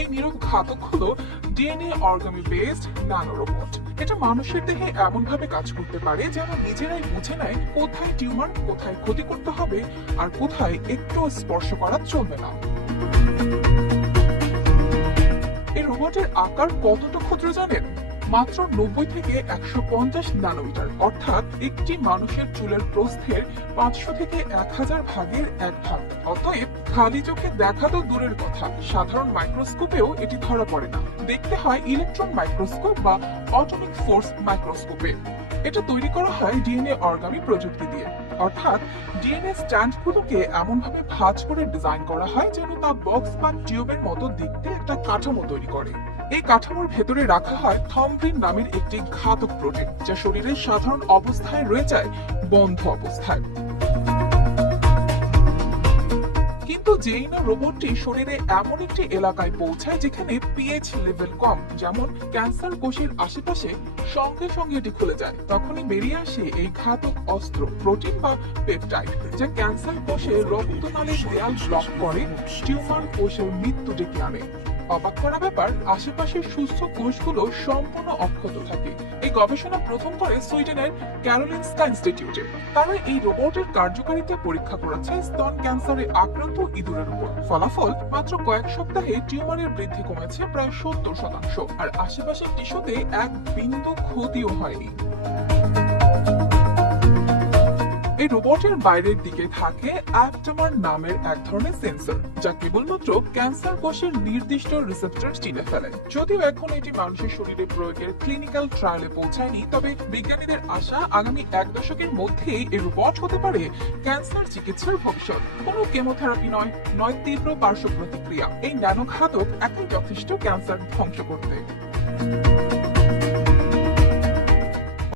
এই নীরব ঘাতক হলো ডিএনএ অর্গামি বেসড ন্যানো রোবট। এটা মানুষের দেহে এমন ভাবে কাজ করতে পারে যেন নিজেরাই বুঝে নেয় কোথায় টিউমার, কোথায় ক্ষতি করতে হবে আর কোথায় একটু স্পর্শ করা চলবে না। এই রোবটের আকার কতটা ক্ষুদ্র জানেন? মাত্র 90 থেকে 150 ন্যানোমিটার, অর্থাৎ একটি মানুষের চুলের প্রস্থের 500 থেকে 1000 ভাগের এক ভাগ। অতএব খালি চোখে দেখা তো দূরের কথা, সাধারণ মাইক্রোস্কোপেও এটি ধরা পড়ে না। দেখতে হয় ইলেকট্রন মাইক্রোস্কোপ বা অটোমিক ফোর্স মাইক্রোস্কোপে। এটা তৈরি করা হয় ডিএনএ অর্গামি প্রযুক্তি দিয়ে, অর্থাৎ ডিএনএ স্ট্র্যান্ডগুলোকে এমনভাবে ভাঁজ করে ডিজাইন করা হয় যেন তা বক্স বা টিউবের মতো দেখতে একটা কাঠামো তৈরি করে। এই কাঠামোর ভেতরে রাখা হয় থম্বিন নামের একটি ঘাতক প্রোটিন, যা শরীরের সাধারণ অবস্থায় রয়ে যায় বন্ধ অবস্থায়। কিন্তু যেই না রোবটটি শরীরে এমন একটি এলাকায় পৌঁছায় যেখানে পিএইচ লেভেল কম, যেমন ক্যান্সার কোষের আশেপাশে, সঙ্গে সঙ্গে এটি খুলে যায়। তখনই বেরিয়ে আসে এই ঘাতক অস্ত্র, প্রোটিন বা পেপটাইড, যা ক্যান্সার কোষে রক্তনালীর দেয়াল ব্লক করে, টিউমার কোষের মৃত্যু ডেকে আনে। অবাক করা ব্যাপার, আশেপাশের সুস্থ কোষগুলো সম্পূর্ণ অক্ষত থাকে। এই গবেষণা প্রথম করে সুইডেনের ক্যারোলিনস্কা ইনস্টিটিউটে। তারা এই রোবটের কার্যকারিতা পরীক্ষা করেছে স্তন ক্যান্সারে আক্রান্ত ইঁদুরের উপর। ফলাফল, মাত্র কয়েক সপ্তাহে টিউমারের বৃদ্ধি কমেছে প্রায় 70%, আর আশেপাশের টিস্যুতে এক বিন্দু ক্ষতিও হয়নি। এই রোবটের বাইরের দিকে থাকে অ্যাপটামার নামের এক ধরনের সেন্সর, যা কেবলমাত্র ক্যান্সার কোষের নির্দিষ্ট রিসেপ্টর চিনে ফেলে। যদিও এখন এটি মানুষের শরীরে প্রয়োগের ক্লিনিক্যাল ট্রায়ালে পৌঁছায়নি, তবে বিজ্ঞানীদের আশা আগামী 1 দশকের মধ্যেই এই রোবট হতে পারে ক্যান্সার চিকিৎসার ভবিষ্যৎ। কোনো কেমোথেরাপি নয় তীব্র পার্শ্ব প্রতিক্রিয়া। এই ন্যানো ঘাতক একাই যথেষ্ট ক্যান্সার ধ্বংস করতে।